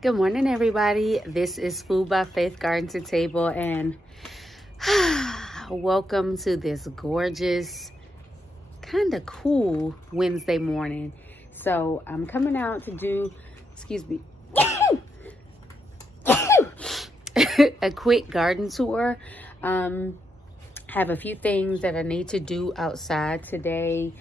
Good morning, everybody. This is Food by Faith Garden to Table, and welcome to this gorgeous, kind of cool Wednesday morning. So I'm coming out to do, excuse me, a quick garden tour. Have a few things that I need to do outside today.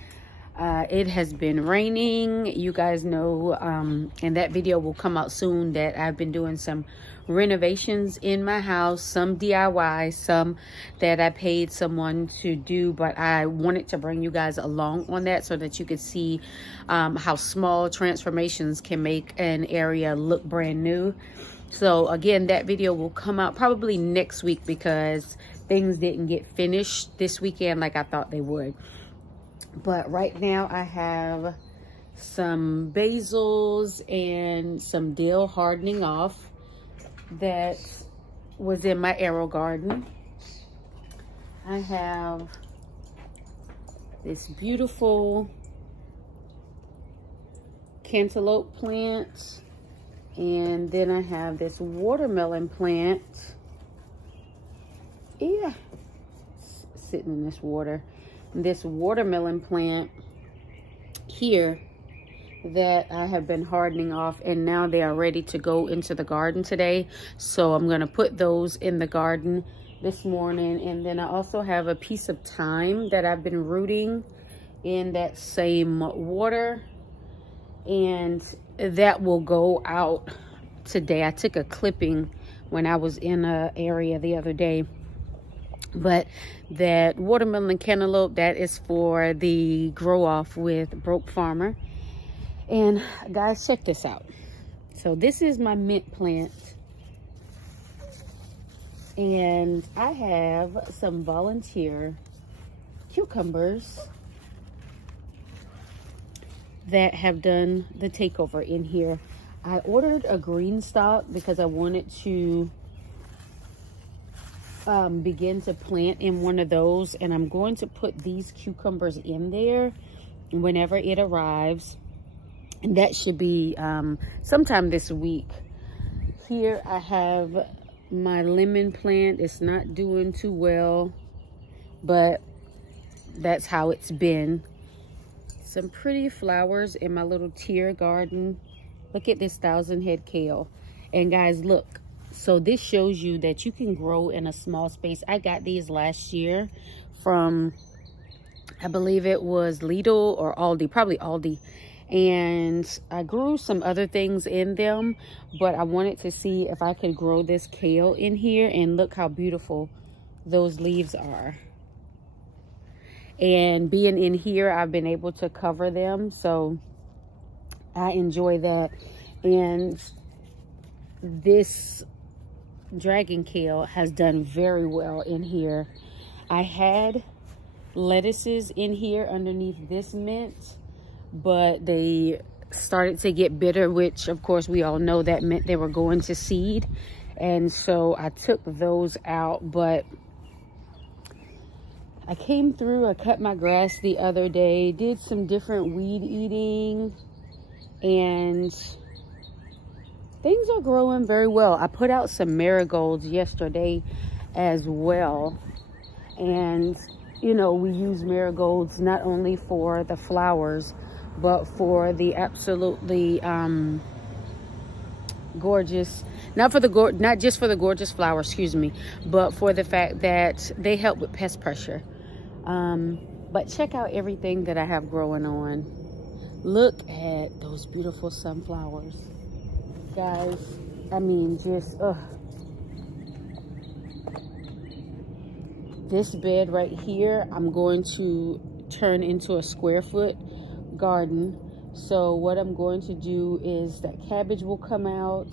It has been raining. You guys know, and that video will come out soon, that I've been doing some renovations in my house, some DIY, some that I paid someone to do, but I wanted to bring you guys along on that so that you could see how small transformations can make an area look brand new. So again, that video will come out probably next week because things didn't get finished this weekend like I thought they would. But right now I have some basils and some dill hardening off that was in my arrow garden. I have this beautiful cantaloupe plant, and then I have this watermelon plant. Yeah, sitting in this water. This watermelon plant here that I have been hardening off, and now they are ready to go into the garden today. So I'm going to put those in the garden this morning. And then I also have a piece of thyme that I've been rooting in that same water, and that will go out today. I took a clipping when I was in an area the other day. But that watermelon cantaloupe, that is for the grow off with Brokefarmer. And guys, check this out. So this is my mint plant, and I have some volunteer cucumbers that have done the takeover in here. I ordered a green stock because I wanted to begin to plant in one of those, and I'm going to put these cucumbers in there whenever it arrives, and that should be sometime this week. Here I have my lemon plant. It's not doing too well, but that's how it's been. Some pretty flowers in my little tier garden. Look at this 1,000-head kale. And guys, look. So this shows you that you can grow in a small space. I got these last year from, I believe it was Lidl or Aldi, probably Aldi. And I grew some other things in them, but I wanted to see if I could grow this kale in here, and look how beautiful those leaves are. And being in here, I've been able to cover them, so I enjoy that. And this dragon kale has done very well in here. I had lettuces in here underneath this mint, but they started to get bitter, which of course we all know that meant they were going to seed, and so I took those out. But I came through, I cut my grass the other day, did some different weed eating, and things are growing very well. I put out some marigolds yesterday as well. And, you know, we use marigolds not only for the flowers, but for the absolutely gorgeous, not just for the gorgeous flowers, excuse me, but for the fact that they help with pest pressure. But check out everything that I have growing on. Look at those beautiful sunflowers. Guys, I mean, just this bed right here, I'm going to turn into a square foot garden. So what I'm going to do is that cabbage will come out.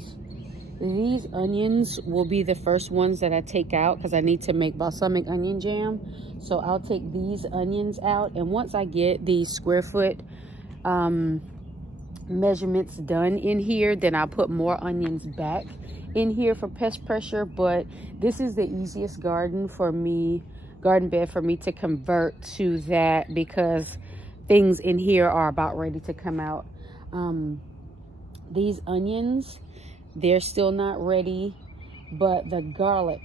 These onions will be the first ones that I take out because I need to make balsamic onion jam. So I'll take these onions out, and once I get the square foot measurements done in here, then I'll put more onions back in here for pest pressure. But this is the easiest garden bed for me to convert to that, because things in here are about ready to come out. These onions, They're still not ready, but the garlic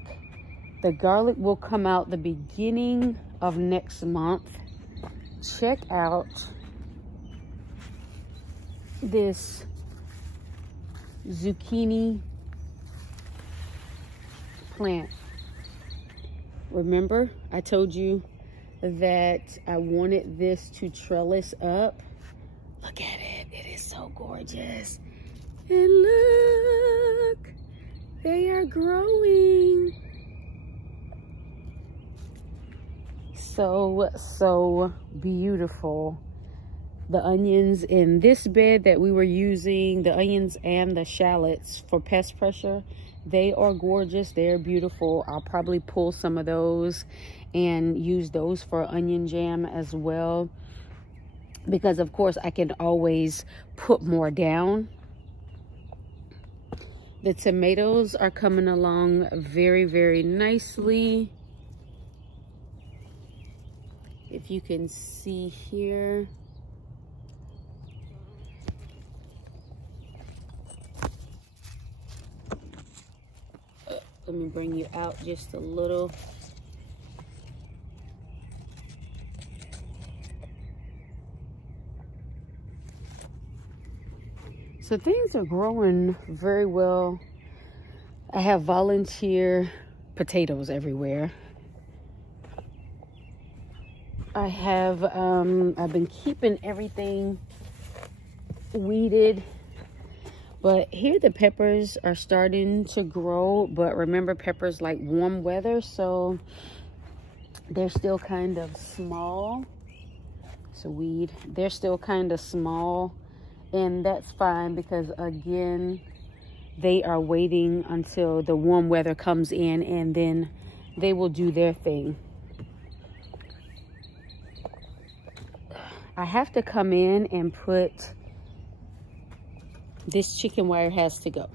will come out the beginning of next month. Check out this zucchini plant. Remember, I told you that I wanted this to trellis up. Look at it. It is so gorgeous. And look, they are growing. So beautiful. The onions in this bed that we were using, the onions and the shallots for pest pressure, they are gorgeous. They're beautiful. I'll probably pull some of those and use those for onion jam as well, because of course I can always put more down. The tomatoes are coming along very, very nicely. If you can see here. Let me bring you out just a little. So things are growing very well. I have volunteer potatoes everywhere. I have, I've been keeping everything weeded. But here the peppers are starting to grow, but remember, peppers like warm weather, so they're still kind of small. It's a weed. They're still kind of small, and that's fine because, again, they are waiting until the warm weather comes in, and then they will do their thing. I have to come in and put... This chicken wire has to go.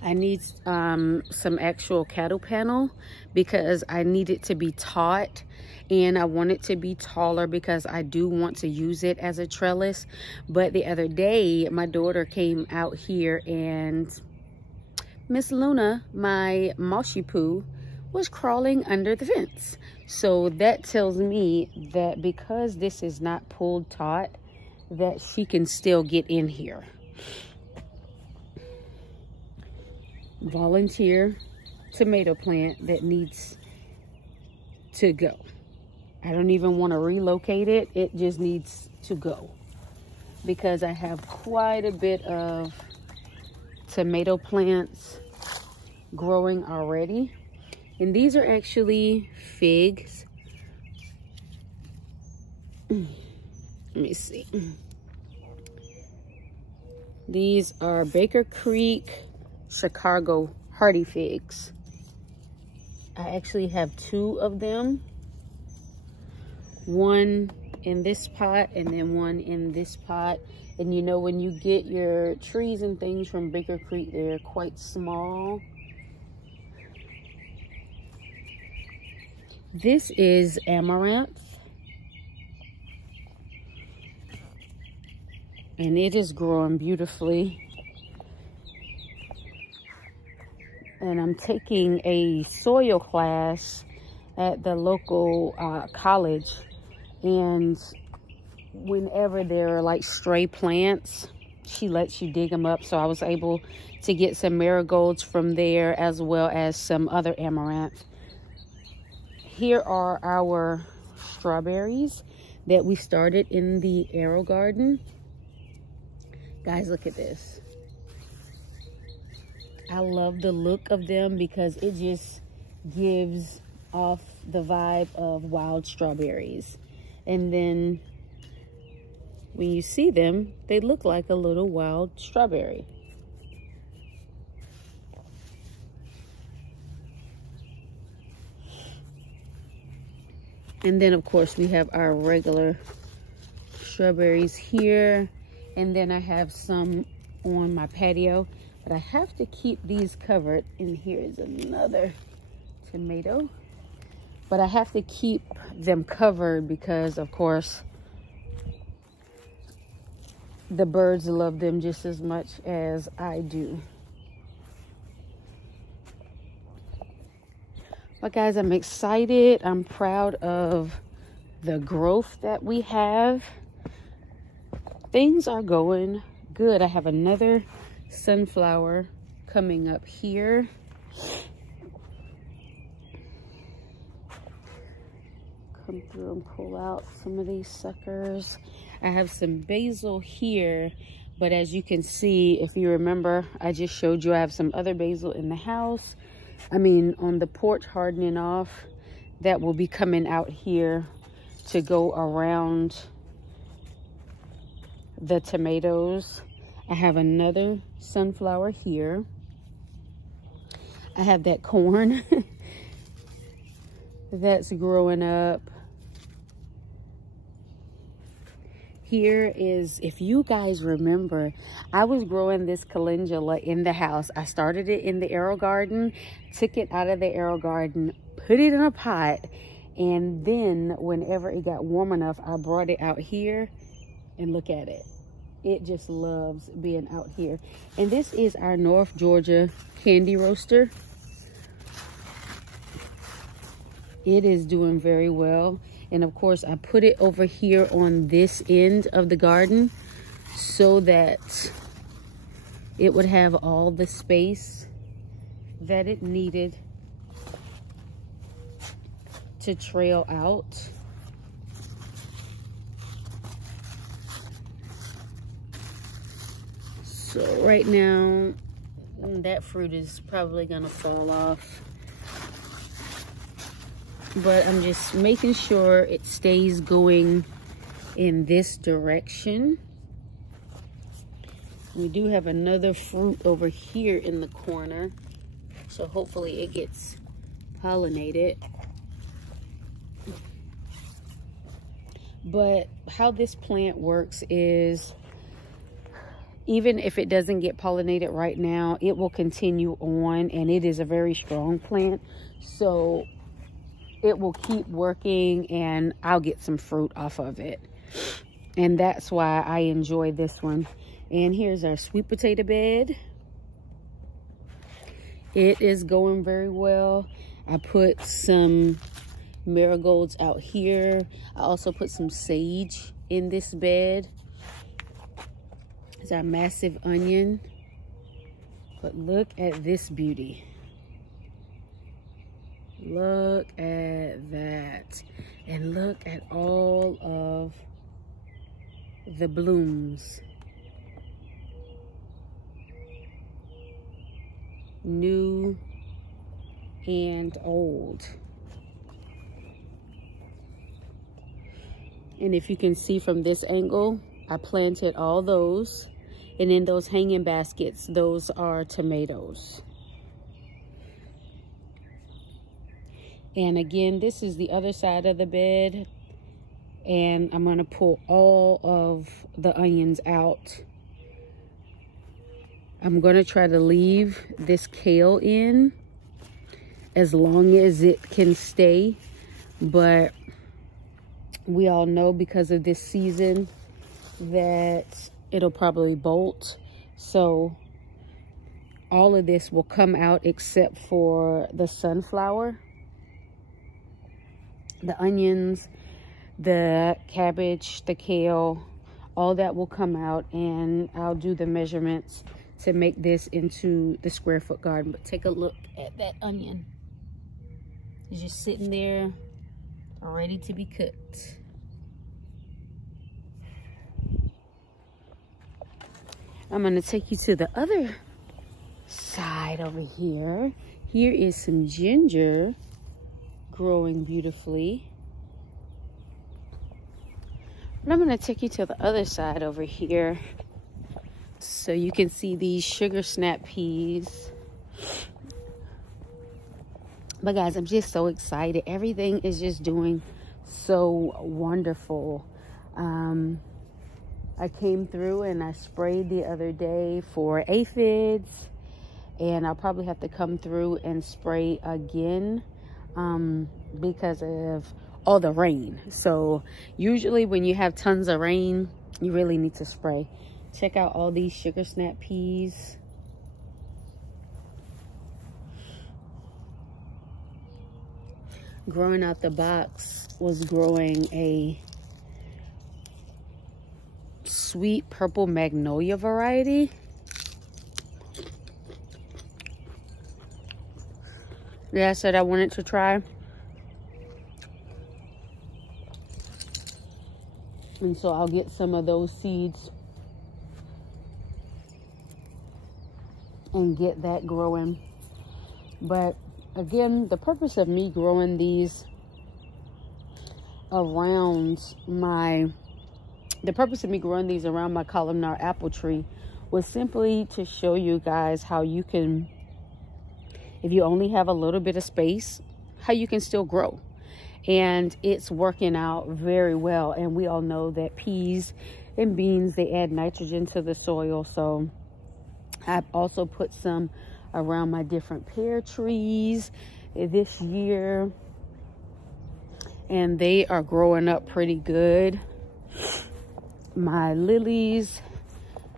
I need some actual cattle panel because I need it to be taut, and I want it to be taller because I do want to use it as a trellis. But the other day, my daughter came out here and Miss Luna, my mousy poo, was crawling under the fence. So that tells me that because this is not pulled taut, that she can still get in here. Volunteer tomato plant that needs to go. I don't even want to relocate it. It just needs to go because I have quite a bit of tomato plants growing already. And these are actually figs. Let me see. These are Baker Creek Chicago Hardy figs. I actually have 2 of them. One in this pot and then one in this pot. And you know, when you get your trees and things from Baker Creek, they're quite small. This is amaranth. And it is growing beautifully. And I'm taking a soil class at the local college. And whenever there are like stray plants, she lets you dig them up. So I was able to get some marigolds from there as well as some other amaranth. Here are our strawberries that we started in the arrow garden. Guys, look at this. I love the look of them because it just gives off the vibe of wild strawberries. And then when you see them, they look like a little wild strawberry. And then, of course, we have our regular strawberries here. And then I have some on my patio. But I have to keep these covered. And here is another tomato. But I have to keep them covered because, of course, the birds love them just as much as I do. But guys, I'm excited. I'm proud of the growth that we have. Things are going good. I have another sunflower coming up here. Come through and pull out some of these suckers. I have some basil here, but as you can see, if you remember, I just showed you I have some other basil in the house. On the porch, hardening off. That will be coming out here to go around the tomatoes. I have another sunflower here. I have that corn that's growing up. Here is, if you guys remember, I was growing this calendula in the house. I started it in the arrow garden, took it out of the arrow garden, put it in a pot, and then whenever it got warm enough, I brought it out here, and look at it. It just loves being out here. And this is our North Georgia candy roaster. It is doing very well. And of course, I put it over here on this end of the garden so that it would have all the space that it needed to trail out. So right now, that fruit is probably gonna fall off. But I'm just making sure it stays going in this direction. We do have another fruit over here in the corner, so hopefully it gets pollinated. But how this plant works is, even if it doesn't get pollinated right now, it will continue on, and it is a very strong plant. So it will keep working and I'll get some fruit off of it. And that's why I enjoy this one. And here's our sweet potato bed. It is going very well. I put some marigolds out here. I also put some sage in this bed. It's our massive onion. But look at this beauty. Look at that. And look at all of the blooms. New and old. And if you can see from this angle, I planted all those. And in those hanging baskets, those are tomatoes. And again, this is the other side of the bed. And I'm going to pull all of the onions out. I'm going to try to leave this kale in as long as it can stay. But we all know because of this season that it'll probably bolt. So all of this will come out except for the sunflower. The onions, the cabbage, the kale, all that will come out, and I'll do the measurements to make this into the square foot garden. But take a look at that onion. It's just sitting there, ready to be cooked. I'm gonna take you to the other side over here. Here is some ginger growing beautifully. But I'm going to take you to the other side over here so you can see these sugar snap peas. But guys, I'm just so excited. Everything is just doing so wonderful. I came through and I sprayed the other day for aphids, and I'll probably have to come through and spray again because of all the rain. So usually when you have tons of rain, you really need to spray. Check out all these sugar snap peas. Growing out the box was growing a sweet purple magnolia variety. Yeah, I said I wanted to try. And so I'll get some of those seeds and get that growing. But again, the purpose of me growing these around my columnar apple tree was simply to show you guys how you can, if you only have a little bit of space, how you can still grow. And it's working out very well. And we all know that peas and beans, they add nitrogen to the soil. So I've also put some around my different pear trees this year, and they are growing up pretty good. My lilies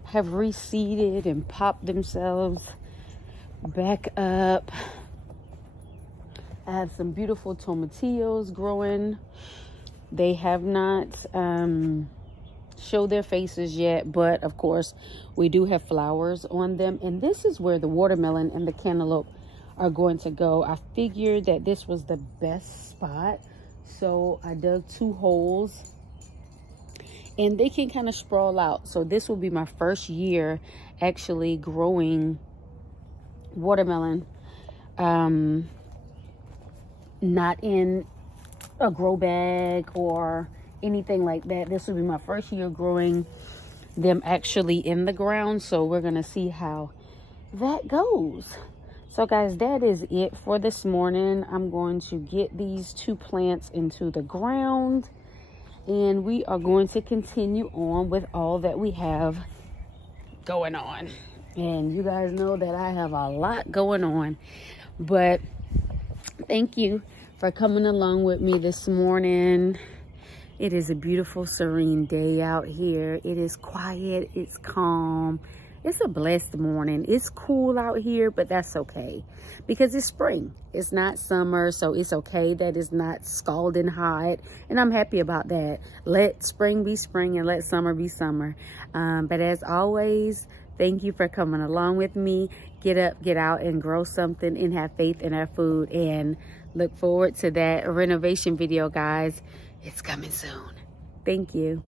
have reseeded and popped themselves back up. I have some beautiful tomatillos growing. They have not showed their faces yet, but of course we do have flowers on them. And this is where the watermelon and the cantaloupe are going to go. I figured that this was the best spot, so I dug 2 holes, and they can kind of sprawl out. So this will be my first year actually growing watermelon, not in a grow bag or anything like that. This will be my first year growing them actually in the ground, so we're gonna see how that goes. So guys, that is it for this morning. I'm going to get these 2 plants into the ground, and we are going to continue on with all that we have going on. And you guys know that I have a lot going on, but thank you for coming along with me this morning. It is a beautiful, serene day out here. It is quiet, it's calm. It's a blessed morning. It's cool out here, but that's okay because it's spring. It's not summer, so it's okay that it's not scalding hot, and I'm happy about that. Let spring be spring and let summer be summer. But as always, thank you for coming along with me. Get up, get out, and grow something, and have faith in our food. And look forward to that renovation video, guys. It's coming soon. Thank you.